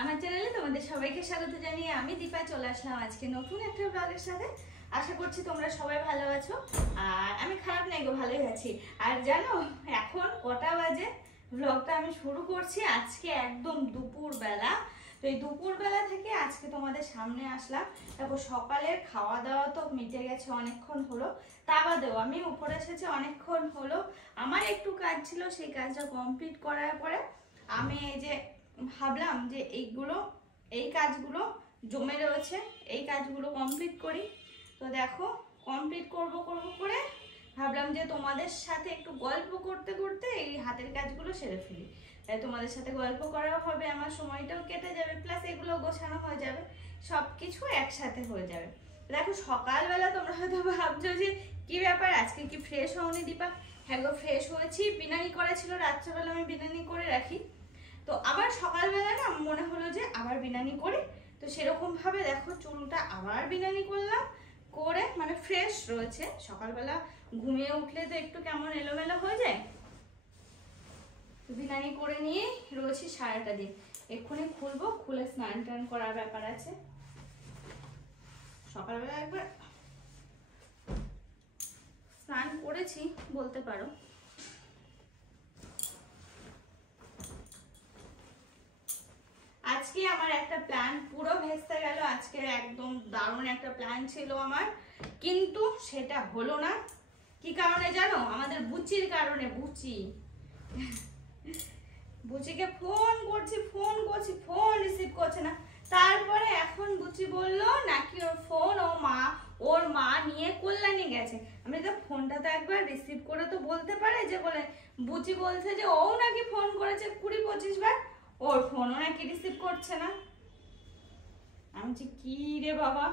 আমার চ্যানেলে তোমাদের সবাইকে স্বাগত জানিয়ে আমি দীপা চলে আসলাম আজকে নতুন একটা ব্লগের সাথে। আশা করছি তোমরা সবাই ভালো আছো, আর আমি খারাপ নাই গো, ভালোই আছি। আর জানো এখন কটা বাজে? ব্লগটা আমি শুরু করছি আজকে একদম দুপুরবেলা। তো এই দুপুরবেলা থেকে আজকে তোমাদের সামনে আসলাম। তারপর সকালের খাওয়া দাওয়া তো মিটে গেছে অনেকক্ষণ হলো, তা বাদেও আমি উপরে এসেছি অনেকক্ষণ হলো। আমার একটু কাজ ছিল, সেই কাজটা কমপ্লিট করার পরে আমি এই যে ভাবলাম যে এই কাজগুলো জমে রয়েছে, এই কাজগুলো কমপ্লিট করি। তো দেখো কমপ্লিট করব করে ভাবলাম যে তোমাদের সাথে একটু গল্প করতে করতে এই হাতের কাজগুলো সেরে ফেলি। তাই তোমাদের সাথে গল্প করাও হবে, আমার সময়টাও কেটে যাবে, প্লাস এগুলো গোছানো হয়ে যাবে, সব কিছু একসাথে হয়ে যাবে। দেখো সকালবেলা তোমরা হয়তো ভাবছো যে কি ব্যাপার, আজকে কি ফ্রেশ হওনি দীপা? হ্যাঁ গো, ফ্রেশ হয়েছি। বিনানি করা ছিল রাত্রেবেলা, আমি বিনানি করে রাখি। তো আবার সকালবেলা না মনে হলো যে আবার বিনানি করি, তো সেরকম ভাবে দেখো চুলটা আবার বিনানি করলাম, করে মানে ফ্রেশ রয়েছে। সকালবেলা ঘুমিয়ে উঠলে তো একটু কেমন এলোমেলো হয়ে যায়। বিনানি করে নিয়ে রয়েছি সারাটা দিন। এক্ষুনি খুলবো, খুলে স্নান টান করার ব্যাপার আছে। সকালবেলা একবার স্নান করেছি বলতে পারো। আজকে আমার একটা প্ল্যান পুরো ভেস্তে গেল। আজকে একদম দারুণ একটা প্ল্যান ছিল আমার, কিন্তু সেটা হলো না। কি কারণে জানো? আমাদের বুচির কারণে। বুচিকে ফোন করছি ফোন রিসিভ করছে না। তারপরে এখন বুচি বললো নাকি ওর মা নিয়ে কল্যাণী গেছে। আমি তো ফোনটা তো একবার রিসিভ করে তো বলতে পারে যে বলে, বুচি বলছে যে ও নাকি ফোন করেছে 20-25 বার, ওর ফোনও নাকি রিসিভ করছে না। আমি যে কি রে বাবা।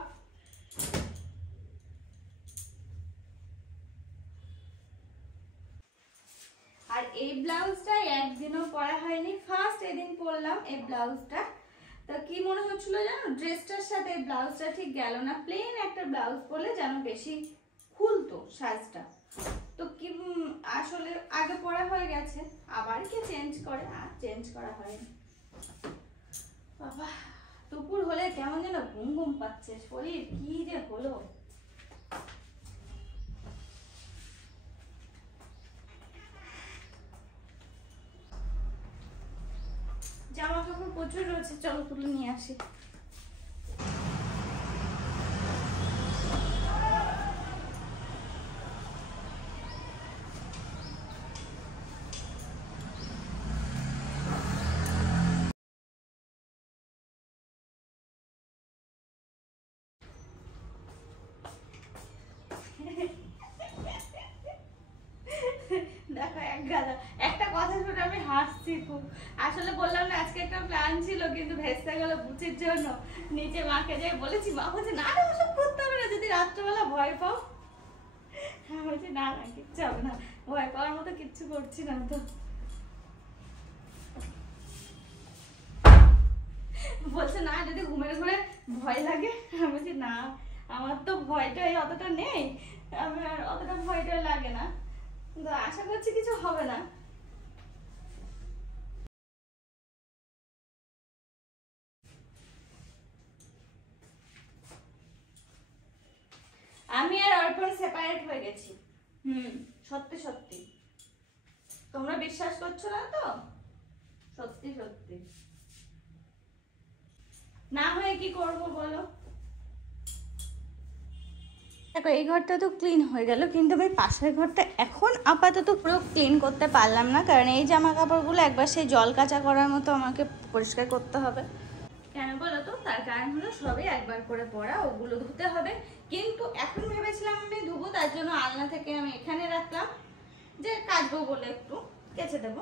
আর এই ব্লাউজটা একদিনও পরা হয়নি, ফার্স্ট এদিন পরলাম এই ব্লাউজটা। তো কি মনে হচ্ছিল জানো, ড্রেসটার সাথে এই ব্লাউজটা ঠিক গেল না। প্লেন একটা ব্লাউজ পরলে যেন বেশি খুলতো সাইজটা। তো কি আসলে আগে পরা হয়ে গেছে, আবার কি চেঞ্জ করে? আর চেঞ্জ করা হয়নি। বাবা দুপুর হলে কেমন যেন ঘুম ঘুম পাচ্ছে, শরীর কি যে হলো। জামা কাপড় প্রচুর রয়েছে, চলো তুলে নিয়ে আসি। দেখো এক গাদা একটা কথা শুনে আমি হাসছি খুব। আসলে বললাম না আজকে একটা প্ল্যান ছিল, কিন্তু ভেস্তে গেল বুচির জন্য। নিচে মাকে যাই বলেছি, মা বলছে না না ওসব করতে হবে না, যদি রাত্রেবেলা ভয় পাও। হ্যাঁ বলছি না না কিচ্ছু হবে না, ভয় পাওয়ার মতো কিচ্ছু করছি না তো। বলছে না যদি ঘুমের ঘরে ভয় লাগে। আমি বলছি না আমার তো ভয়টাই অতটা নেই, আমার অতটা ভয়টা লাগে না, কিন্তু আশা করছি কিছু হবে না। আমি আর অর্পণ সেপারেট হয়ে গেছি। সত্যি সত্যি, তোমরা বিশ্বাস করছো না তো? সত্যি সত্যি। না হয়ে কি করব বলো? দেখো এই ঘরটা তো ক্লিন হয়ে গেল, কিন্তু আমি পাশের ঘরটা এখন আপাতত পুরো ক্লিন করতে পারলাম না, কারণ এই জামা কাপড়গুলো একবার সেই জল কাচা করার মতো আমাকে পরিষ্কার করতে হবে। কেন বলো তো? তার কারণ হলো সবই একবার করে পরা, ওগুলো ধুতে হবে। কিন্তু এখন ভেবেছিলাম আমি ধুবো, তার জন্য আলনা থেকে আমি এখানে রাখলাম যে কাচবো বলে একটু কেচে দেবো।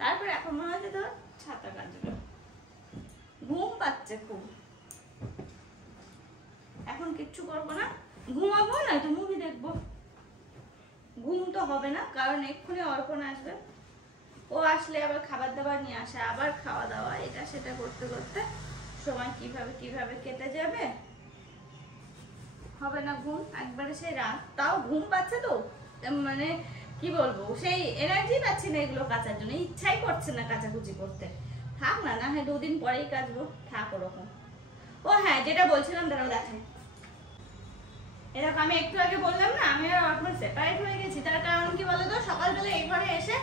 তারপর এখন মনে হচ্ছে ধর ছাতা কাচবে। ঘুম পাচ্ছে খুব, এখন কিচ্ছু করবো না, ঘুমাবো না তো মুভি দেখবো। ঘুম তো হবে না, কারণ এক্ষুনি অর্পণ আসবে। ও আসলে আবার খাবার দাবার নিয়ে আসে, আবার খাওয়া দাওয়া এটা সেটা করতে করতে সময় কিভাবে কেটে যাবে। হবে না ঘুম একবারে, সেই রাত তাও ঘুম পাচ্ছে তো মানে কি বলবো, সেই এনার্জি পাচ্ছি না এগুলো কাচার জন্য, ইচ্ছাই করছে না কাচাকুচি করতে। থাক না, না হয় 2 দিন পরেই কাচবো, থাক ওরকম। ও হ্যাঁ, যেটা বলছিলাম দাঁড়াও দেখাই। এরকম আমি একটু আগে বললাম না আমি আর অর্পণ সেপারেট হয়ে গেছি, তার কারণ কি বলতো, সকালবেলা এই ঘরে এসে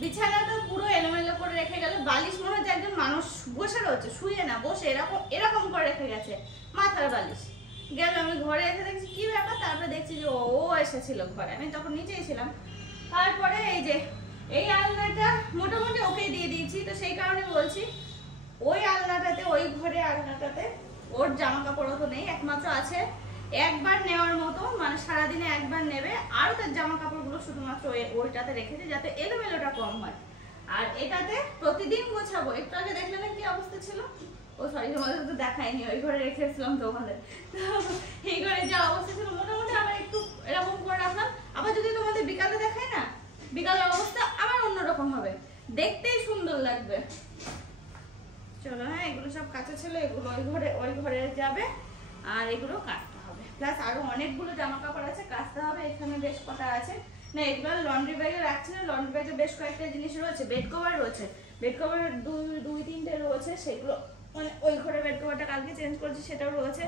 বিছানাটা পুরো এলোমেলো করে রেখে গেল। বালিশ মনে হচ্ছে একজন মানুষ বসে রয়েছে, শুয়ে না বসে এরকম এরকম করে রেখে গেছে, মাথার বালিশ। গেল আমি ঘরে এসে দেখছি কি ব্যাপার, তারপরে দেখছি যে ও এসেছিল ঘরে, আমি তখন নিচেই ছিলাম। তারপরে এই যে এই আলনাটা মোটামুটি ওকে দিয়ে দিয়েছি, তো সেই কারণে বলছি ওই আলনাটাতে, ওই ঘরে আলনাটাতে ওর জামা কাপড়ও তো নেই, একমাত্র আছে একবার নেওয়ার মতো, মানে সারাদিনে একবার নেবে, আর তার জামা কাপড়গুলো শুধুমাত্র ওইটাতে রেখেছে যাতে এলোমেলোটা কম হয়। আর এটাতে প্রতিদিন গোছাবো। একটু আগে দেখলে না কি অবস্থা ছিল, ও সরি তোমাদের তো দেখায়নি, ওই ঘরে রেখেছিলাম তোমাদের, এই ঘরে যা অবস্থা ছিল মোটামুটি আবার একটু এরকম করে রাখলাম। আবার যদি তোমাদের বিকালে দেখায় না, বিকালের অবস্থা আবার অন্যরকম হবে, দেখতেই সুন্দর লাগবে। চলো হ্যাঁ, এগুলো সব কাঁচা ছিল, এগুলো ওই ঘরে যাবে, আর এগুলো কাচতে হবে। প্লাস আরো অনেকগুলো জামা কাপড় আছে কাচতে হবে, এখানে বেশ কটা আছে না, এগুলো লন্ড্রি ব্যাগে রাখছি না, লন্ড্রি ব্যাগে বেশ কয়েকটা জিনিস রয়েছে, বেড কভার রয়েছে, বেড কভার 2-3টে রয়েছে, সেগুলো মানে ওই ঘরে বেড কভারটা কালকে চেঞ্জ করেছি, সেটাও রয়েছে,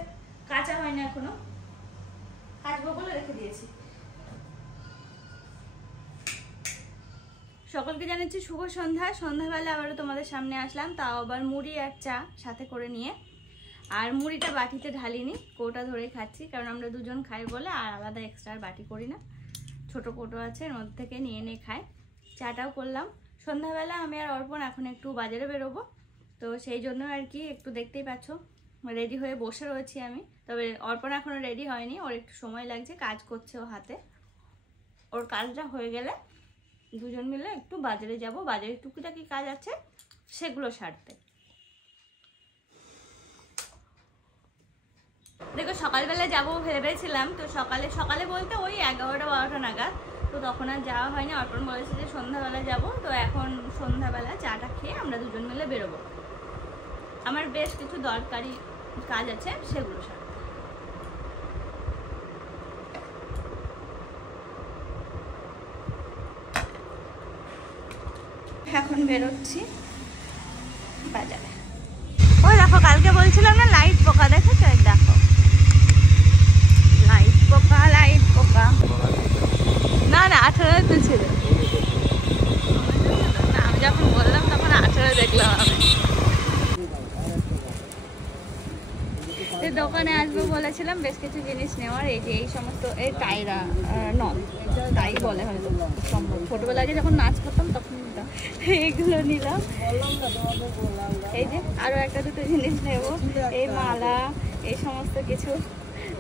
কাঁচা হয়নি এখনো, কাচবো বলে রেখে দিয়েছি। সকলকে জানাচ্ছি শুভ সন্ধ্যা। সন্ধ্যাবেলা আবারও তোমাদের সামনে আসলাম, তাও আবার মুড়ি আর চা সাথে করে নিয়ে। আর মুড়িটা বাটিতে ঢালিনি, কৌটা ধরেই খাচ্ছি, কারণ আমরা দুজন খাই বলে, আর আলাদা এক্সট্রা বাটি করি না, ছোট কৌটো আছে এর মধ্যে থেকে নিয়ে খাই। চাটাও করলাম। সন্ধ্যাবেলা আমি আর অর্পণ এখন একটু বাজারে বেরোবো, তো সেই জন্য আর কি একটু দেখতেই পাচ্ছ রেডি হয়ে বসে রয়েছি আমি। তবে অর্পণ এখনো রেডি হয়নি, ওর একটু সময় লাগছে, কাজ করছে ও হাতে। ওর কাজটা হয়ে গেলে দুজন মিলে একটু বাজারে যাব, বাজারে টুকিটাকি কাজ আছে সেগুলো সারতে। দেখো সকালবেলা যাবো ভেবেছিলাম, তো সকালে বলতে ওই 11টা-12টা নাগাদ, তো তখন আর যাওয়া হয়নি। অর্পণ বলেছে যে সন্ধ্যাবেলা যাব, তো এখন সন্ধ্যাবেলা চাটা খেয়ে আমরা দুজন মিলে বেরোবো। আমার বেশ কিছু দরকারি কাজ আছে সেগুলো সারতে। এখন বেরোচ্ছি বাজারে। ওই দেখো কালকে বলছিলাম না লাইট পোকা, দেখেছো? দেখো লাইট পোকা। না 18 ছিল না, আমি যখন বললাম তখন 18 দেখলাম আমি। দোকানে আসবো বলেছিলাম বেশ কিছু জিনিস নেওয়ার, এই যে এই সমস্ত এই টাইরা তাই বলে হয়তো সম্ভব, ছোটবেলা আগে যখন নাচ করতাম তখন এইগুলো নিলাম। এই যে আরো 1-2 জিনিস নেব, এই মালা, এই সমস্ত কিছু।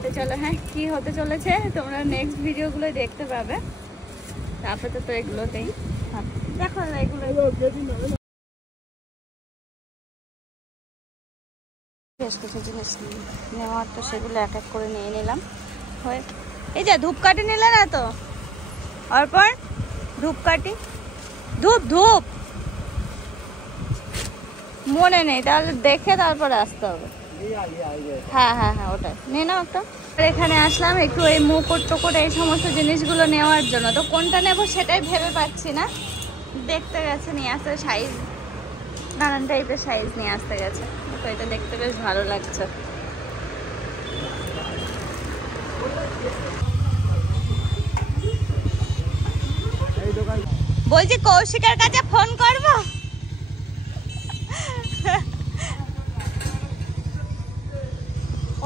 তো চলো হ্যাঁ, কি হতে চলেছে তোমরা নেক্সট ভিডিওগুলো দেখতে পাবে। তারপরে তো এগুলোতেই দেখো এগুলো বেশ কিছু জিনিস নেওয়ার, তো সেগুলো এক এক করে নিয়ে নিলাম। হয় এই যে ধূপকাঠি নিলে না তো অর্পণ, ধূপকাঠি ধূপ মনে নেই, তাহলে দেখে তারপরে আসতে হবে। হ্যাঁ ওটাই নিয়ে নাও একটা। এখানে আসলাম একটু এই মুকুট টুকুট এই সমস্ত জিনিসগুলো নেওয়ার জন্য, তো কোনটা নেব সেটাই ভেবে পাচ্ছি না। দেখতে গেছে নিয়ে আসতে, সাইজ নানান টাইপের সাইজ নিয়ে আসতে গেছে, তো এটা দেখতে বেশ ভালো লাগছে। বলছি কৌশিকের কাছে ফোন করব,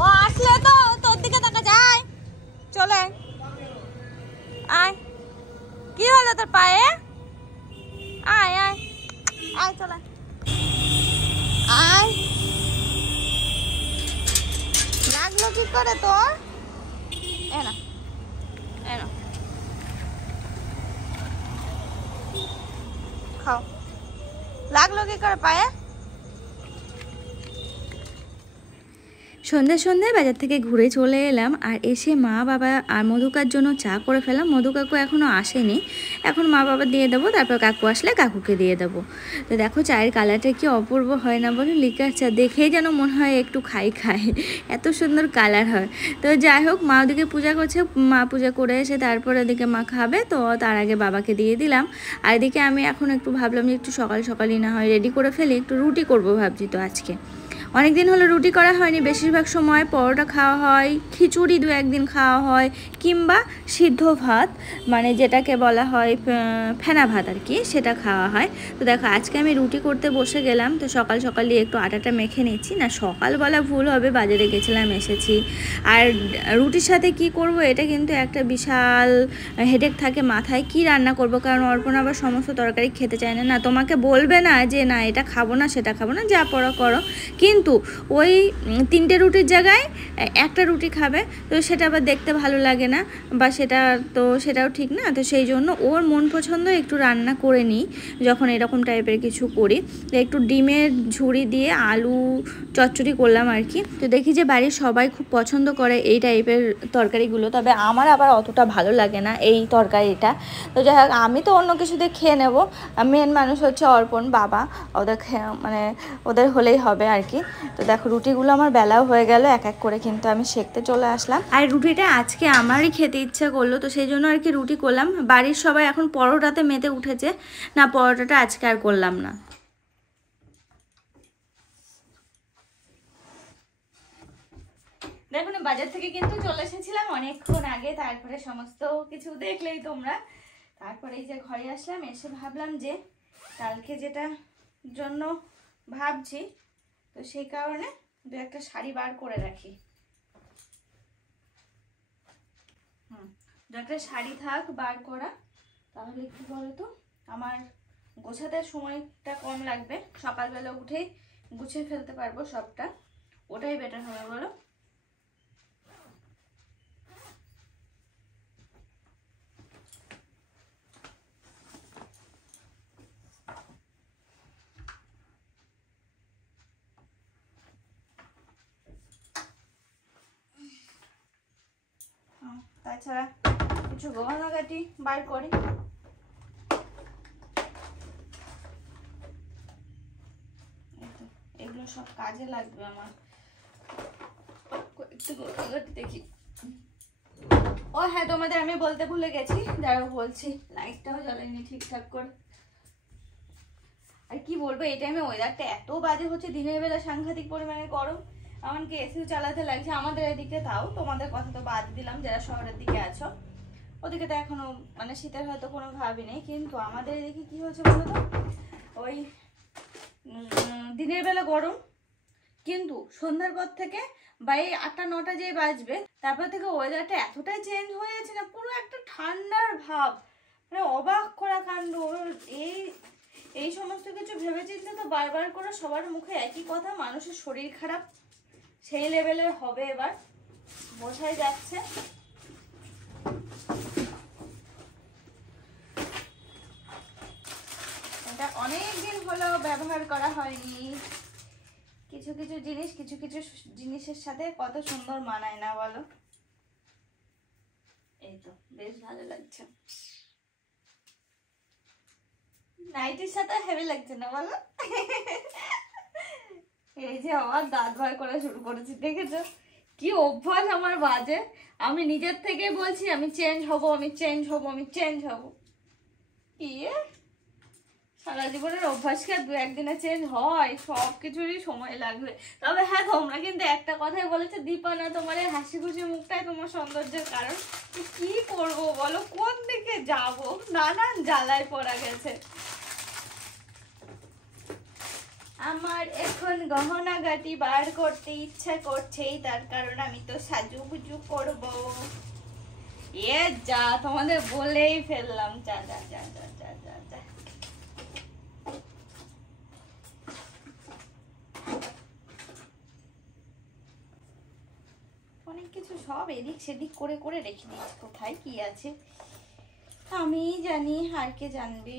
ও আসলে তো তোর দিকে তাকা যায়। চলে আয়, কি হলো তোর পায়ে? আয় চলে আয়। লাগলো কি করে তোর? এনা খাও। লাগলো কি করে পায়ে? সন্ধ্যে সন্ধ্যায় বাজার থেকে ঘুরে চলে এলাম, আর এসে মা বাবা আর মধুকার জন্য চা করে ফেলাম। মধু কাকু এখনও আসেনি, এখন মা বাবা দিয়ে দেবো, তারপর কাকু আসলে কাকুকে দিয়ে দেবো। তো দেখো চায়ের কালারটা কি অপূর্ব হয় না বলো, লিকার চা দেখেই যেন মনে হয় একটু খাই এত সুন্দর কালার হয়। তো যাই হোক, মা ওদিকে পূজা করছে, মা পূজা করে এসে তারপরে এদিকে মা খাবে, তো তার আগে বাবাকে দিয়ে দিলাম। আর এদিকে আমি এখন একটু ভাবলাম যে একটু সকাল সকালই না হয় রেডি করে ফেলি, একটু রুটি করবো ভাবছি। তো আজকে অনেক দিন হলো রুটি করা হয়নি, বেশিরভাগ সময় পরোটা খাওয়া হয়, খিচুড়ি দু একদিন খাওয়া হয়, কিংবা সিদ্ধ ভাত, মানে যেটাকে বলা হয় ফেনা ভাত আর কি, সেটা খাওয়া হয়। তো দেখো আজকে আমি রুটি করতে বসে গেলাম। তো সকাল সকালই একটু আটাটা মেখে নিচ্ছি, না সকাল বলা ভুল হবে, বাজারে গেছিলাম এসেছি। আর রুটির সাথে কি করব, এটা কিন্তু একটা বিশাল হেডেক থাকে মাথায়, কি রান্না করব, কারণ অর্পণ আবার সমস্ত তরকারি খেতে চায় না। না তোমাকে বলবে না যে না এটা খাবো না সেটা খাবো না, যা পড়া করো, কিন্তু ওই 3টে রুটির জায়গায় একটা রুটি খাবে, তো সেটা আবার দেখতে ভালো লাগে না, বা সেটাও ঠিক না। তো সেই জন্য ওর মন পছন্দ একটু রান্না করে নিই যখন এরকম টাইপের কিছু করি। তো একটু ডিমের ঝুড়ি দিয়ে আলু চচ্চড়ি করলাম আর কি। তো দেখি যে বাড়ির সবাই খুব পছন্দ করে এই টাইপের তরকারিগুলো, তবে আমার আবার অতটা ভালো লাগে না এই তরকারিটা। তো যাই হোক, আমি তো অন্য কিছুতে খেয়ে নেবো, মেন মানুষ হচ্ছে অর্পণ বাবা, ওদের মানে ওদের হলেই হবে আর কি। তো দেখো রুটিগুলো আমার বেলাও হয়ে গেল, এক এক করে কিন্তু আমি সেঁকতে চলে আসলাম। আর রুটিটা আজকে আমারই খেতে ইচ্ছা করলো, তো সেই জন্য আর কি রুটি করলাম। বাড়ির সবাই এখন পরোটাতে মেতে উঠেছে, না পরোটাটা আজকে আর করলাম না। দেখুন বাজার থেকে কিন্তু চলে এসেছিলাম অনেকক্ষণ আগে, তারপরে সমস্ত কিছু দেখলেই তোমরা। তারপরে এই যে ঘরে আসলাম, এসে ভাবলাম যে কালকে যেটা জন্য ভাবছি, তো সেই কারণে দু একটা শাড়ি বার করে রাখি। দু একটা শাড়ি থাক বার করা, তাহলে কি বলতো আমার গোছাতে সময়টা কম লাগবে, সকালবেলা উঠেই গুছিয়ে ফেলতে পারবো সবটা, ওটাই বেটার হবে বলো। তাছাড়া কিছু গহনাগাটি বার করি, এগুলো সব কাজে লাগবে আমার। একটু গহনাগাটি দেখি। ও হ্যাঁ, তোমাদের আমি বলতে ভুলে গেছি, যারা বলছি লাইটটাও জ্বালাইনি ঠিকঠাক করে। আর কি বলবো, এই টাইমে ওয়েদারটা এত বাজে হচ্ছে, দিনের বেলা সাংঘাতিক পরিমাণে গরম, এমনকি এসিও চালাতে লাগছে আমাদের এদিকে। তাও তোমাদের কথা তো বাদ দিলাম, যারা শহরের দিকে আছো ওদিকে তো এখনো মানে শীতের হয়তো কোনো ভাবই নেই, কিন্তু আমাদের এদিকে কি হচ্ছে বলো তো, ওই দিনের বেলা গরম, কিন্তু সন্ধ্যার পর থেকে বা এই 8টা 9টা যে বাজবে, তারপর থেকে ওয়েদারটা এতটাই চেঞ্জ হয়ে যাচ্ছে না, পুরো একটা ঠান্ডার ভাব, মানে অবাক করা কাণ্ড। এই এই সমস্ত কিছু ভেবে চিন্তে তো বারবার করে সবার মুখে একই কথা, মানুষের শরীর খারাপ সেই লেভেলের হবে এবার, বোঝাই যাচ্ছে। এটা অনেকদিন হলো ব্যবহার করা হয়নি, কিছু কিছু জিনিস কিছু কিছু জিনিসের সাথে কত সুন্দর মানায় না বলো। এই তো বেশ ভালো লাগছে, নাইটির সাথে হেভি লাগছে না বলো। এই যে আমার দাঁত ভয় করা শুরু করেছি, দেখেছো কি অভ্যাস আমার বাজে। আমি নিজের থেকে বলছি আমি চেঞ্জ হব, আমি চেঞ্জ হব, আমি চেঞ্জ হব, কি সারা জীবনের অভ্যাস কি আর দু একদিনে চেঞ্জ হয়? সব কিছুরই সময় লাগবে। তবে হ্যাঁ, তোমরা কিন্তু একটা কথাই বলেছো, দীপা না তোমার এই হাসি খুশি মুখটাই তোমার সৌন্দর্যের কারণ। কি করব বলো, কোন দিকে যাব, নানান জ্বালায় পড়া গেছে। আমার এখন গহনাগাটি বার করতে ইচ্ছা করছেই, তার কারণ আমি তো সাজুগুজু করবো। এ যা, তোমাদের বলেই ফেললাম, যা যা যা যা যা যা যা। অনেক কিছু সব এদিক সেদিক করে করে রেখে দিয়েছি, কোথায় কি আছে আমি জানি, আর কে জানবে।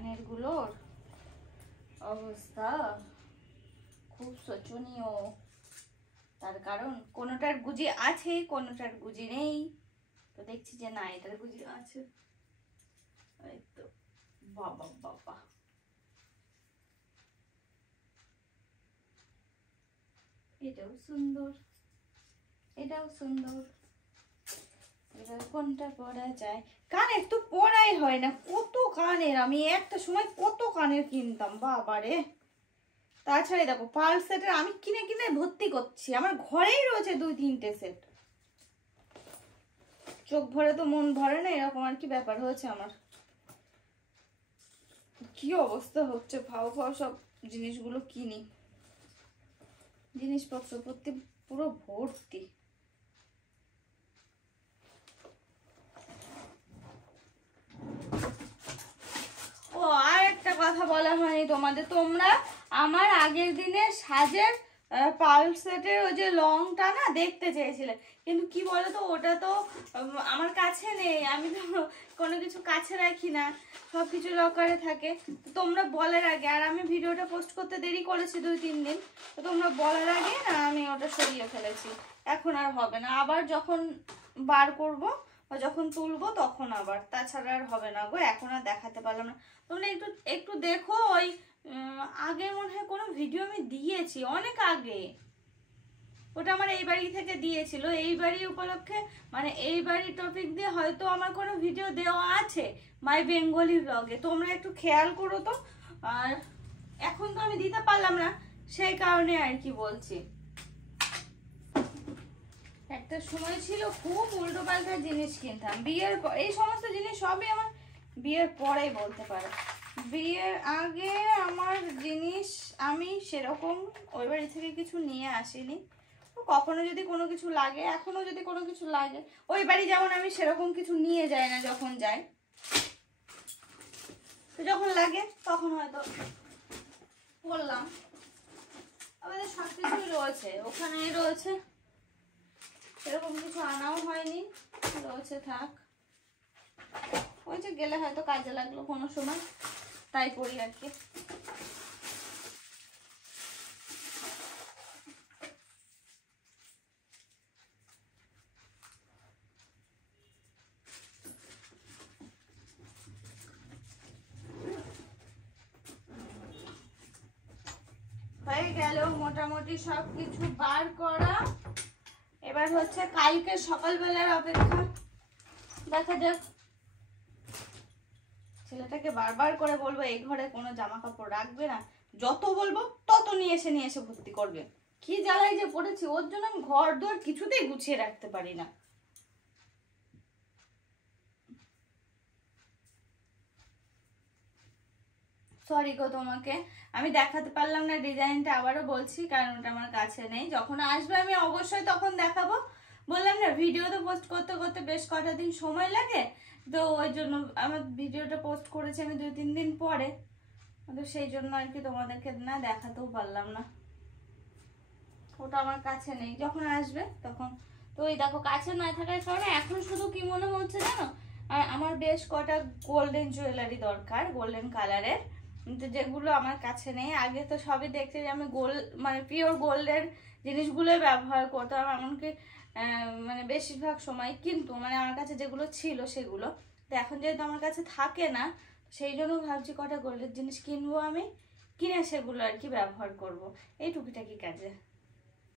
কানের গুলোর অবস্থা খুব শোচনীয়। তার কারণ কোনোটার গুজি আছে, কোনোটার গুজি নেই। তো দেখছি যে না, এটার গুজি আছে। এই তো, বাবা বাবা, এটাও সুন্দর, এটাও সুন্দর। এবার কোনটা পরা যায়? কানের তো পরাই হয় না, কত কানের, আমি একটা সময় কত কানের কিনতাম বাবারে। তাছাড়া দেখো পার্ল সেটের আমি কিনে কিনে ভর্তি করছি, আমার ঘরেই রয়েছে 2-3টে সেট। চোখ ভরে তো মন ভরে না, এরকম আর কি ব্যাপার হয়েছে আমার। কি অবস্থা হচ্ছে, ফাও ফাও সব জিনিসগুলো কিনি, জিনিসপত্র প্রতি পুরো ভর্তি। ও আর একটা কথা বলা হয়নি তোমাদের, তোমরা আমার আগের দিনের সাজের পার্ল সেটের ওই যে লংটা না দেখতে চেয়েছিলে, কিন্তু কি বলতো ওটা তো আমার কাছে নেই, আমি তো কোনো কিছু কাছে রাখি না, সব কিছু লকারে থাকে। তো তোমরা বলার আগে, আর আমি ভিডিওটা পোস্ট করতে দেরি করেছি 2-3 দিন, তো তোমরা বলার আগে না আমি ওটা সরিয়ে ফেলেছি। এখন আর হবে না, আবার যখন বার করব বা যখন তুলবো তখন আবার, তাছাড়া আর হবে না গো, এখন আর দেখাতে পারলাম না। তোমরা একটু একটু দেখো, ওই আগে মনে হয় কোনো ভিডিও আমি দিয়েছি অনেক আগে, ওটা আমার এই বাড়ি থেকে দিয়েছিল, এই বাড়ি উপলক্ষে, মানে এই বাড়ির টপিক দিয়ে হয়তো আমার কোনো ভিডিও দেওয়া আছে মাই বেঙ্গলি ব্লগে, তোমরা একটু খেয়াল করো তো। আর এখন তো আমি দিতে পারলাম না, সেই কারণে আর কি বলছি। একটা সময় ছিল খুব উল্টো পাল্টা জিনিস কিনতাম, বিয়ের এই সমস্ত জিনিস সবই আমার বিয়ের পরেই বলতে পারো। বিয়ের আগে আমার জিনিস আমি সেরকম ওই বাড়ি থেকে কিছু নিয়ে আসিনি, কখনো যদি কোনো কিছু লাগে, এখনো যদি কোনো কিছু লাগে, ওই বাড়ি যেমন আমি সেরকম কিছু নিয়ে যাই না, যখন যাই তো যখন লাগে তখন হয়তো বললাম। আমাদের সব কিছুই রয়েছে, ওখানেই রয়েছে, সেরকম কিছু আনাও হয়নি, রয়েছে থাক, ওই যে গেলে হয়তো কাজে লাগলো কোনো সময়, তাই করি আর কি। হয়ে গেল মোটামুটি সব কিছু বার করা, এবার হচ্ছে কালকে সকালবেলার অপেক্ষা, দেখা যাক। ছেলেটাকে বারবার করে বলবো এই ঘরে কোনো জামা কাপড় রাখবে না, যত বলবো তত নিয়ে এসে ভর্তি করবে। কি জ্বালাই যে পড়েছি ওর জন্য, আমি ঘর দোর কিছুতেই গুছিয়ে রাখতে পারি না। সরি গো তোমাকে, আমি দেখাতে পারলাম না ডিজাইনটা, আবারও বলছি, কারণ ওটা আমার কাছে নেই, যখন আসবে আমি অবশ্যই তখন দেখাবো। বললাম না ভিডিও তো পোস্ট করতে করতে বেশ কটা দিন সময় লাগে, তো ওই জন্য আমার ভিডিওটা পোস্ট করেছি আমি 2-3 দিন পরে, তো সেই জন্য আর কি তোমাদেরকে না দেখাতেও পারলাম না, ওটা আমার কাছে নেই, যখন আসবে তখন। তো ওই দেখো কাছে না থাকার কারণে এখন শুধু কি মনে হচ্ছে জানো, আর আমার বেশ কটা গোল্ডেন জুয়েলারি দরকার, গোল্ডেন কালারের, কিন্তু যেগুলো আমার কাছে নেই। আগে তো সবই দেখতে যে আমি গোল্ড মানে পিওর গোল্ডের জিনিসগুলোই ব্যবহার করতাম, এমনকি মানে বেশিরভাগ সময়, কিন্তু মানে আমার কাছে যেগুলো ছিল সেগুলো তো এখন যেহেতু আমার কাছে থাকে না, সেই জন্য ভাবছি কটা গোল্ডের জিনিস কিনবো আমি, কিনে সেগুলো আর কি ব্যবহার করব এই টুকিটাকি কাজে।